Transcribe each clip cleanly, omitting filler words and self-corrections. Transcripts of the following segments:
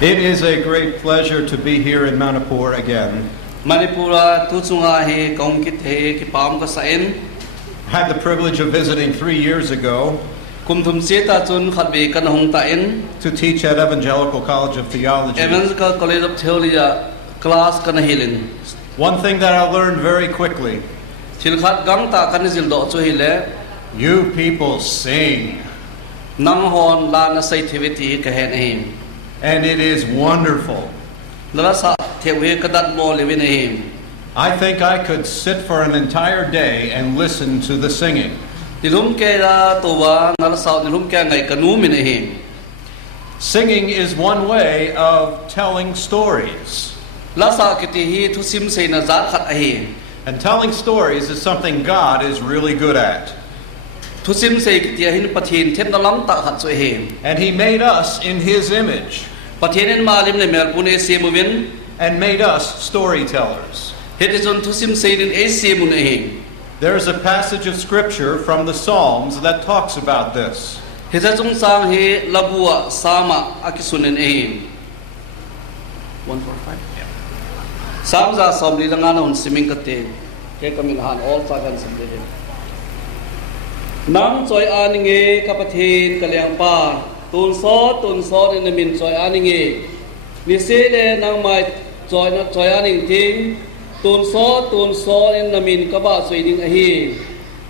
It is a great pleasure to be here in Manipur again. Manipura tu chunga he kaum kit he ki pam ka sain. I had the privilege of visiting 3 years ago Kum thum se ta chun khat be kan hong ta in to teach at Evangelical College of Theology. Evangelical College of Theology class kan hilin. One thing that I learned very quickly: Thil khat gang ta kan zil do chu hi le you people sing, nang hon la na sai thiviti ka hen him. and it is wonderful. La sa thewe ka dat mo le win him. I think I could sit for an entire day and listen to the singing. Dilum ke ra to wa ngal sa dilum ke ngai kanu min him. Singing is one way of telling stories. La sa kiti hi thu sim se na zat khat a hi. And telling stories is something God is really good at. Thu sim se kiti hin pathin them na lam ta khat chu hi. And He made us in His image Pathin malim le mer pune se movin and made us storytellers. Hetizon thu sim se din e se mun hi. There's a passage of Scripture from the Psalms that talks about this. Heta chung sang he labua sama akisunen e 145 samza somli langa na un siming kate ke kamin han all sa kan sim de nam choi aninge kapathin kalyang pa tun so in min choi aninge ni se le nang mai choi aning ting tun so in min ka ba soi ding a hi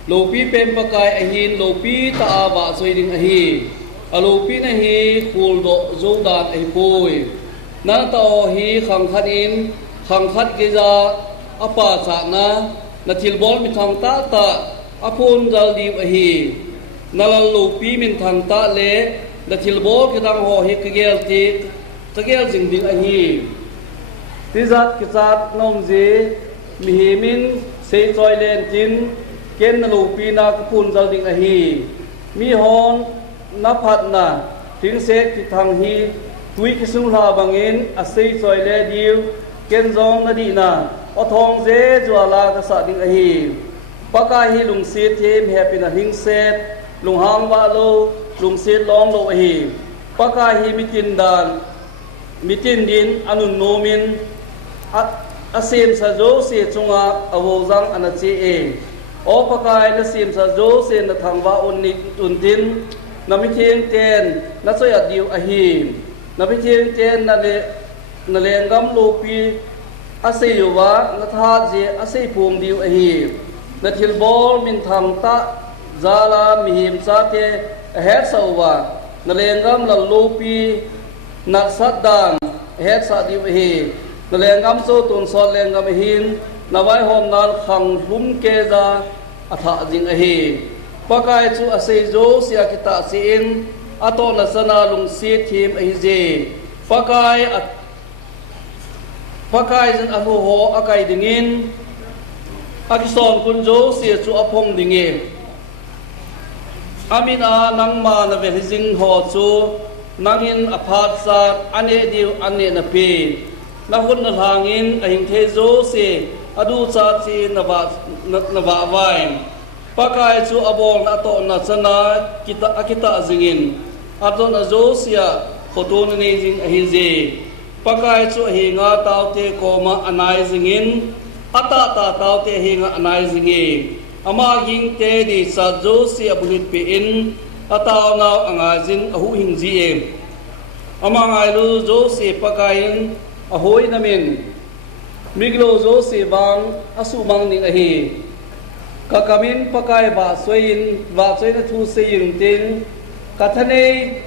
lopi pem pakai a hin lopi ta ba soi ding a hi alopi na hi khul do zo da a poi na to hi khang khat in khang khat ge za apa cha na thil bol mi thang ta apun dal di a hi nalal lopi min thang ta le na thil bol ke dang ho hi ke gel ti ta gel jing ding a hi tizat kisat nom je mi hi min sei choi len tin ken na lopi na kapun dal ding a hi mi hon na phat na thing se ki thang hi tui ki sung la bangin a sei choi le diu ken zong na di na o thong je jwala ka sa ding a hi paka hi lung se them happy na hing set lung hang wa lo lung se long lo a hi paka hi mitin dan mitin din anun nomin asim sa jo se chunga awo jang anache e o pakai na sim sa jo se na thangwa unni untin na mithing ten na soya diu a hi na mithing ten na lengam lopi ase yuwa na tha je ase phum diu a hi na thil bol min thang ta zala mihim sa te het sawa na lengam la lopi na saddan het sa diu a hi na lengam so tun so lengam hin na vai hom nan khang hum ke za atha jing a hi pakai chu ase jo sia kita sin ato na sana lung si thim a hi je pakai zan ahu ho akai dingin akison kun jo sia chu apong dinge amina nang ma na ve jing ho chu nangin aphat sa ane diu ane na pe na hun na hangin ahing the zo se adu cha chi na va vai pakai chu abol na to na chana kita zingin ato na zo sia photo na ne jing ahi je pakai chu hi nga taw te ko ma anai zingin ata ta taw te hi nga anai zingi ama ging te di sa zo sia buhit pe in ataw na anga jin ahu hing ji e ama ngai lu zo se pakai ahoy namin miglo zo se bang asu mang ning ahi kakamin pakai ba soin na thu se yin tin kathane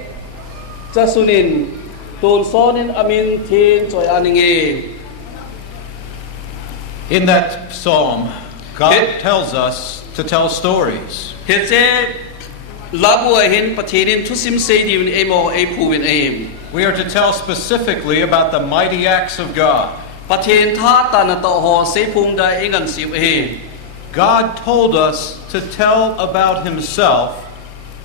chasunin ton sonin amin thin choi aninge. In that psalm, God tells us to tell stories. Hetse labu ahin pathinin thusim se diun emo e phuwin aim. We are to tell specifically about the mighty acts of God. Pathin tha ta na to ho se phung da ingan siu he. God told us to tell about Himself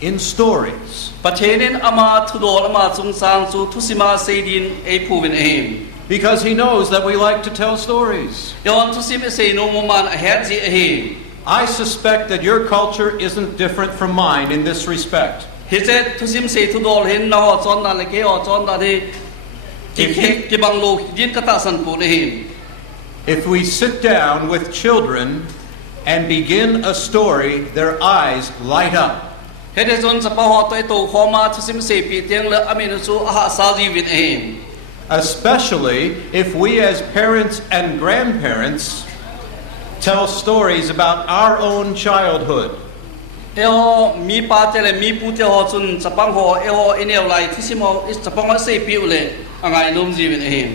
in stories. Pathinin ama thudol ama chung sang chu thusima se din e phuwin aim. Because He knows that we like to tell stories. Yon thusim se no man a het ji he. I suspect that your culture isn't different from mine in this respect. Hetse thusim se thudol hin na ho chon na le ke ho chon da de ki bang lo din kata san pu ne him If we sit down with children and begin a story, their eyes light up. he de zon sa pa ho to to khoma thusim se pi tiang le amin chu a sa ji vin him Especially if we as parents and grandparents tell stories about our own childhood. eo mi pa te le mi pu te ho chun sa pang ho eo inel lai thusim ho sa pang se pi ule angai nom ji vin him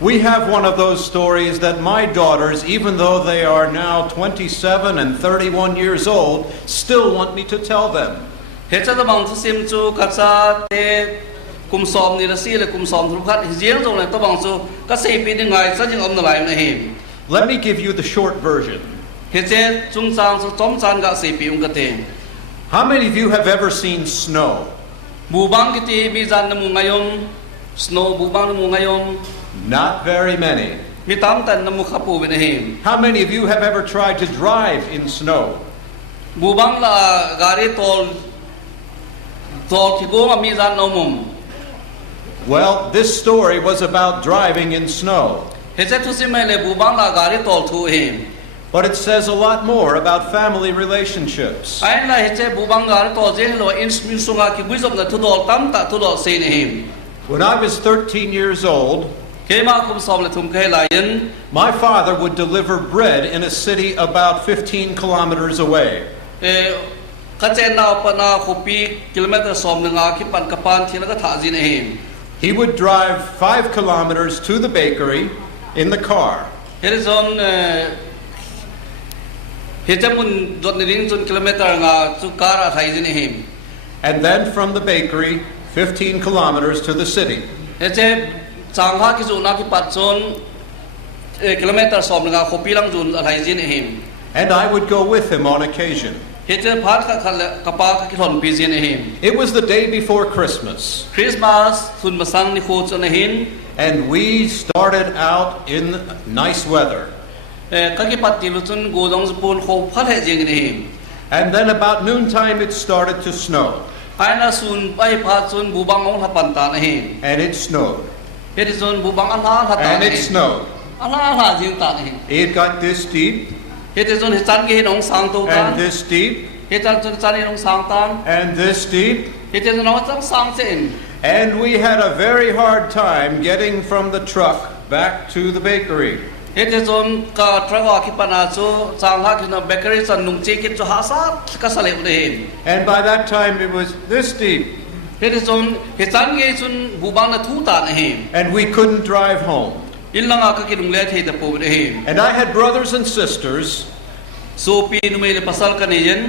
We have one of those stories that my daughters, even though they are now 27 and 31 years old, still want me to tell them. he cha da bang thusim chu ka cha te kum som ni la si le kum som thru khat jiang jong le to bang chu ka se pi ni ngai sa jing om na lai na him Let me give you the short version. he che chung chang chu chom chan ga se pi um ka te How many of you have ever seen snow? bu bang ki ti bi jan na mu ngayom snow bu bang na mu ngayom Not very many. mi tam tan na mu khapu ben him How many of you have ever tried to drive in snow? bu bang la gari tol ki go ma mi jan no mum Well, this story was about driving in snow. he che thu sim le bu bang la gari tol thu him But it says a lot more about family relationships. ai la he che bu bang gari tol je lo in min sunga ki buizop na thu dol tam ta thu dol se ne him When I was 13 years old, ke ma kum som le thum ke la yin my father would deliver bread in a city about 15 kilometers away. ka chen na pa na khopi kilometer som nga ki pan ka pan thila ka tha ji ne him He would drive 5 kilometers to the bakery in the car. Herizon Hitamun dot ning chun kilometer nga chu kara thai jin him And then from the bakery, 15 kilometers to the city. Heche changha ki chu na ki pat chon kilometer som nga khopi lang jun thai jin him And I would go with him on occasion. Hete phat ka khal ka pa ki thon pi jin him It was the day before Christmas, Christmas sun masang ni kho chon him and we started out in nice weather. ka ki pat ti lu chun go dong pun kho phat he jing ni him And then about noontime it started to snow, aina sun pai phat chun bu bang ong hapan ta na him and it snowed, Herizon bu bang an ha ta and it snowed. an ha jing ta na him It got this deep, Herizon he chan ki nong sang to and ta this deep, he chan chun chan nong sang tan and this deep, he chen nong chang sang chen and we had a very hard time getting from the truck back to the bakery. he chen ka trawa ki pana chu chang ha ki na bakery chan nung chi ki chu ha sa ka sa le de him And by that time it was this deep, Herizon he chan ge chun bu bang na thu ta na him and we couldn't drive home. in langa ka ki nung le thei ta po de him And I had brothers and sisters so pi nu me le pasal ka ne yen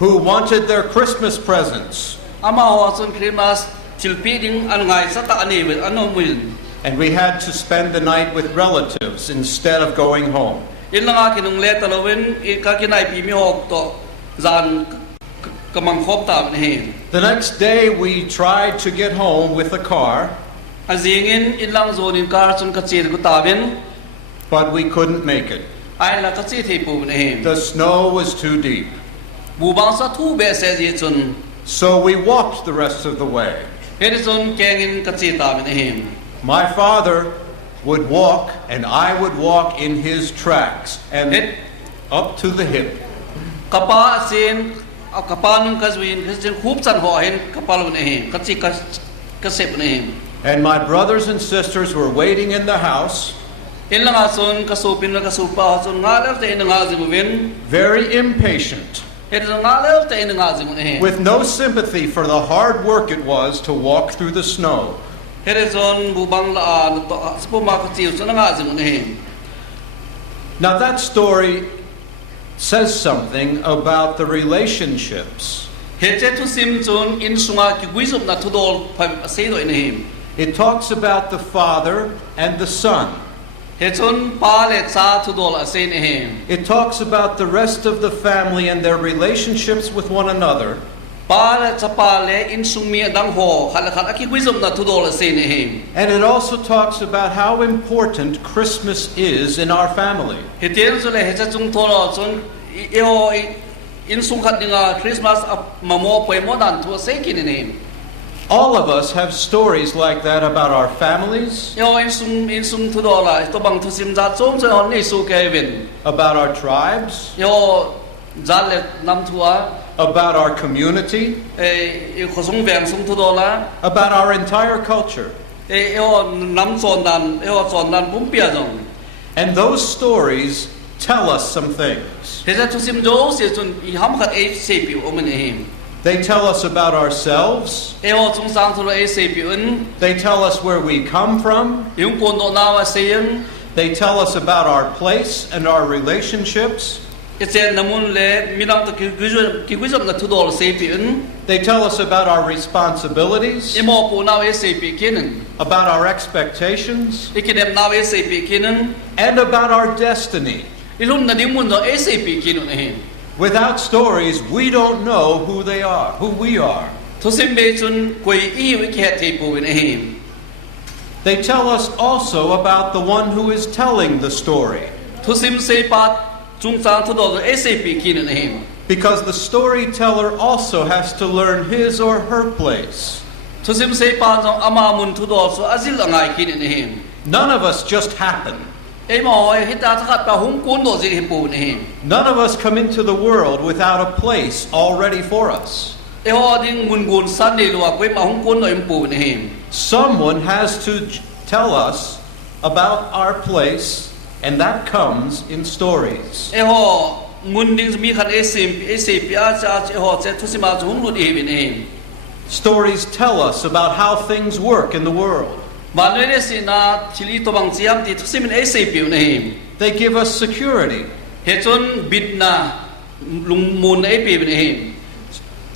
who wanted their Christmas presents, ama ho chun Christmas chilpi ding an ngai sa ta ani wen anom win and we had to spend the night with relatives instead of going home. in langa ki nung le ta lo wen i ka ki nai pi mi hok to zan ka mang khop ta ne him The next day we tried to get home with a car, azingin in lang zon in kar chun ka chir ku ta ben but we couldn't make it. ai la ka chi thei pu ne him The snow was too deep. bu bang sa thu be se ji chun So we walked the rest of the way. Herizon keng in ka chi ta ben him My father would walk, and I would walk in his tracks, and up to the hip. kapa sin kapa nung ka zwin ka chen khup chan ho hin kapa lo ne him ka chi ka sep ne him And my brothers and sisters were waiting in the house, in lang ason ka supin ka supa chun nga le te in nga zi wen very impatient, Herizon nga le te in nga zi ne him with no sympathy for the hard work it was to walk through the snow. Herizon bu bang la an to spo ma ka chi chun nga zi ne him Now that story says something about the relationships. Heche tu sim chun in sunga ki guizop na thudol phai sei do ne him It talks about the father and the son. he chun pa le cha thudol a sei ne him It talks about the rest of the family and their relationships with one another. pa le cha pa le in sung mi dang ho khal khal a ki guizop na thudol a sei ne him And it also talks about how important Christmas is in our family. he ten zu le he cha chung tholo chun in sung khat dinga Christmas a mamo poi mo dan thu sei ki ne him All of us have stories like that about our families, in sum thu do la to bang thu sim za chom choi on ni su ke vin about our tribes, za le nam thua about our community, khosung veng sum thu do la about our entire culture. nam chon dan bum pia jong And those stories tell us some things. he za thu sim jo se chun I ham khat se pi o men him They tell us about ourselves. chung sang thu la se pi un They tell us where we come from. yung kon do na wa se yin They tell us about our place and our relationships. chen namun le minam to ki gujom na thu do se pi un They tell us about our responsibilities, imo pu na we se pi kinen about our expectations, ikidem na we se pi kinen and about our destiny. ilun na dimun do se pi kinen him Without stories, we don't know who they are, who we are. thu sim be chun koi I wi khe the pu in him They tell us also about the one who is telling the story, thu sim se pat chung sang thu do se pi kinen him because the storyteller also has to learn his or her place. thu sim se pa jong ama mun thu do so azil angai kinen him None of us just happen. mo hita thakat pa hung kun do ji pu in him None of us come into the world without a place already for us. ding mun gun san de lo koi ma hung kun do im pu in him Someone has to tell us about our place, and that comes in stories. mun ding mi khan se pi a cha che thu sim a chung lut in him Stories tell us about how things work in the world. Manwele sina chili to bang chiam ti thusim in se pi na him They give us security. he chon bit na lung mun ai pi na him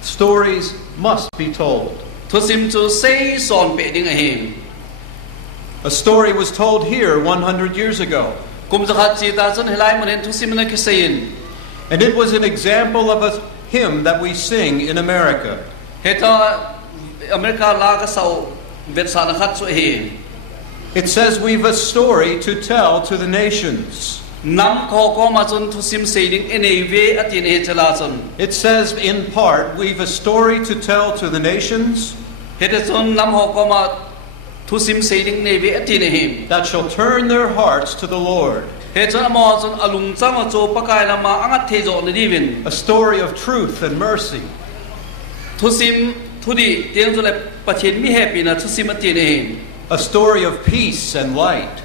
Stories must be told. thusim chu sei son pe ding a him A story was told here 100 years ago, kum zakhat chi ta chon helai mun thusim na ke sein and it was an example of a hymn that we sing in America. he ta America la ka sau vet sa na khat chu he It says we've a story to tell to the nations. nam ko ma chon thusim sei ding ene ve atin he chala chon It says in part we've a story to tell to the nations he ta chon nam ko ma thusim sei ding ne ve atin him that shall turn their hearts to the Lord. he chon mo chon alung chang cho pakai lama angat the jo na divin A story of truth and mercy. thusim thudi tiang chu le pathin mi happy na thusim atin him A story of peace and light.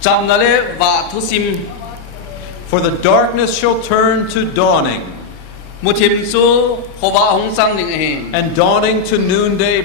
cham na le wa thusim For the darkness shall turn to dawning, muthim chu howa hong sang ning him and dawning to noonday